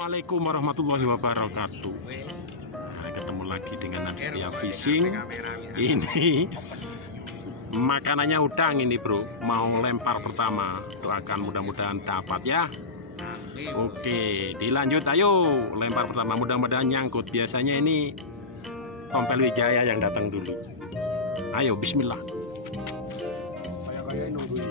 Assalamualaikum warahmatullahi wabarakatuh. Nah, ketemu lagi dengan Aditya Fishing. Ini makanannya udang ini bro. Mau lempar pertama. Doakan mudah-mudahan dapat ya. Oke, dilanjut ayo. Lempar pertama mudah-mudahan nyangkut. Biasanya ini Tompel Wijaya yang datang dulu. Ayo bismillah. Kayak nungguin.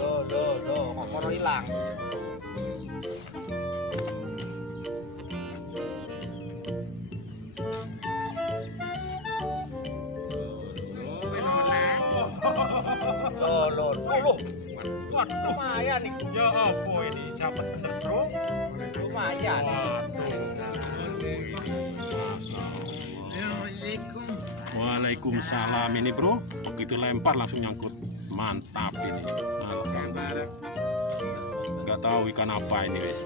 Loh, kok kono hilang? Loh. Waduh, lumayan nih. Ya apa ini? Dapat bener bro? Lumayan. Waalaikumsalam ini bro. Begitu lempar langsung nyangkut. Mantap ini. Nggak tahu ikan apa ini wes.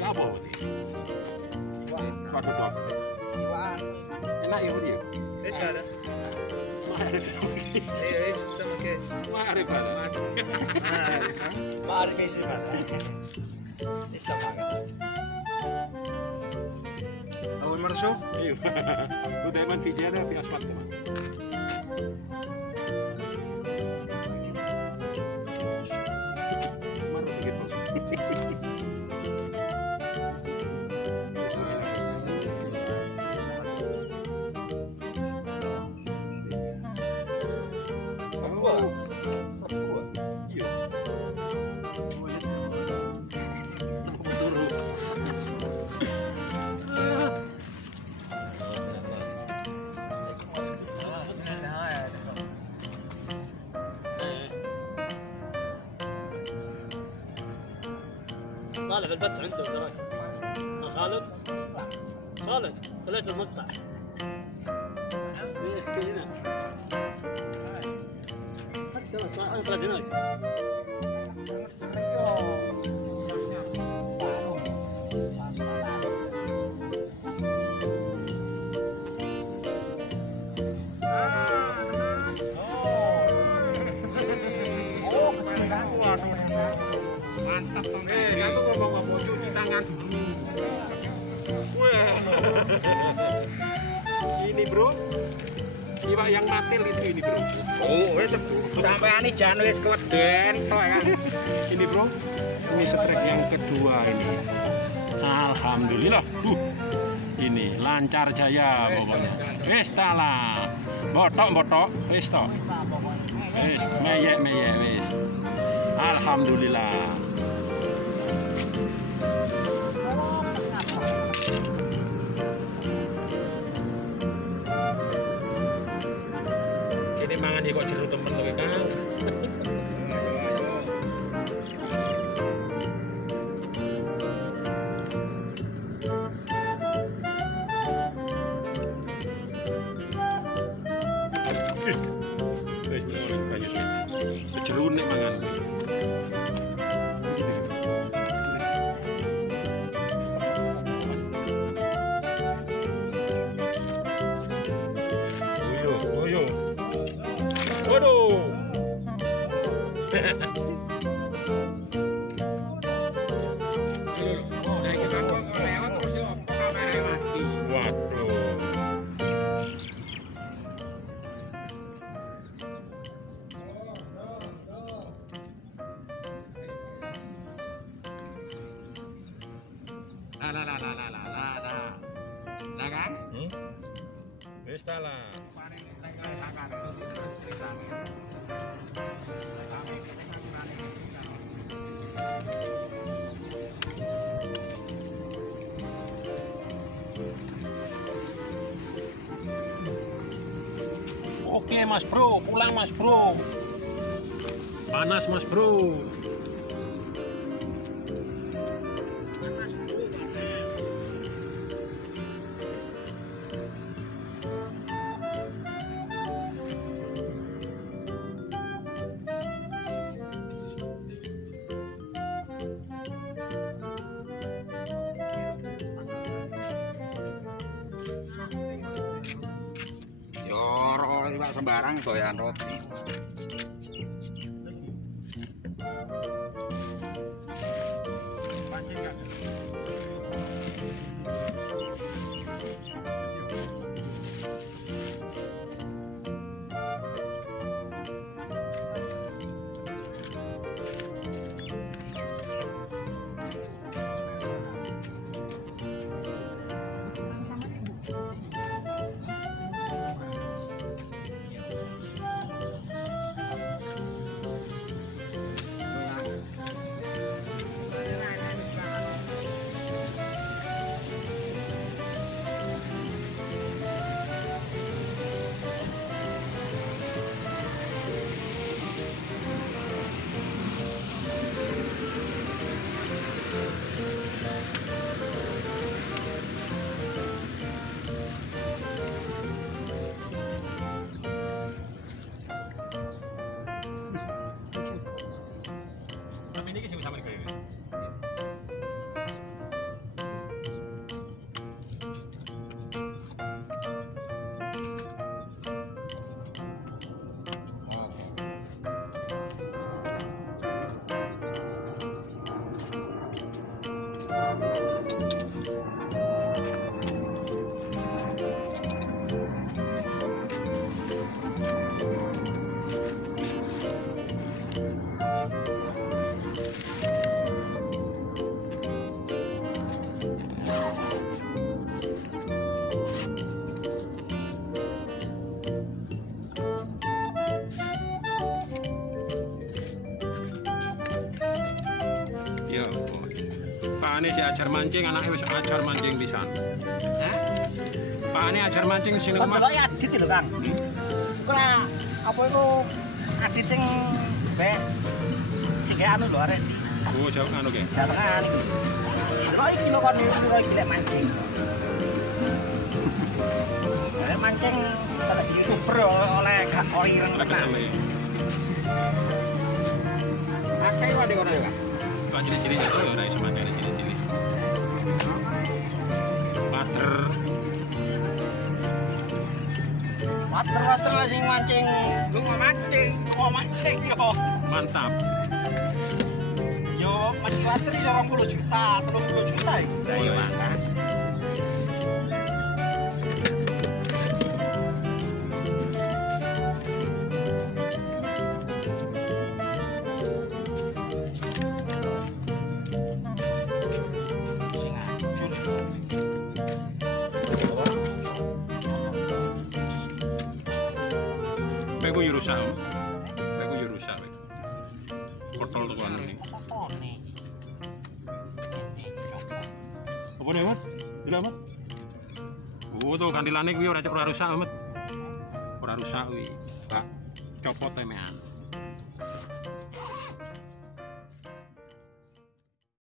Nggak apa ini? Waduh. Enak ya bro? ايش هذا؟ ايوه ايش السمك ايش؟ ما أعرف هذا. ما اعرف ايش هذا. ايش السمك؟ اول مرة اشوف؟ ايوه. ودائما في جارة في اسفلت كمان. مرة sedikit. طالع البث عنده تراك خالد طلعت المقطع هنا حتى طلعت هناك Mantap Tom. Kamu ngomong cuci tangan dulu. Wah. Ini bro, iwak yang matil itu ini bro. Oh, wis sampean iki jan wis keweden tok kan. Ini bro, ini strike yang kedua ini. Alhamdulillah. Ini lancar jaya pokoknya. Wis tala. Botok, wis to. Wis meyek wis. Alhamdulillah. Ini mangan kok jeru temen lho kan. Wis mulai banyak. Jeru nek mangan. Waduh. Lah kan? Wis ta lah. Oke mas bro, pulang mas bro. Panas mas bro. sembarang doyan roti. Pak Ane diajar mancing, anaknya wis ajar mancing pisan. Pak Ane ajar mancing sing Kan delok adit lho, Kang. Iku lah apa iku adit sing sing anu lho arek. Oh, jauh anu ge. Jalangan iki. Delok iki lho kon iki lek mancing. Lek mancing kalau YouTuber oleh gak ireng tenan. Akeh wae kono ya, Kak. Pak cilik-cilik itu ora iso mancing cilik-cilik. Water lah sing mancing. Lu mau mancing Yo. Mantap. Yo masih water iso 20 juta, 30 juta iku. Lah iya mangga. Pegu yo rusak. Pegu yo rusak. Kotor tuh anu ini. Apa nih, Mat? Delok, Mat. Oh, tuh kandilane kuwi ora rusak, Mat. Ora rusak kuwi. Pak, copot temean.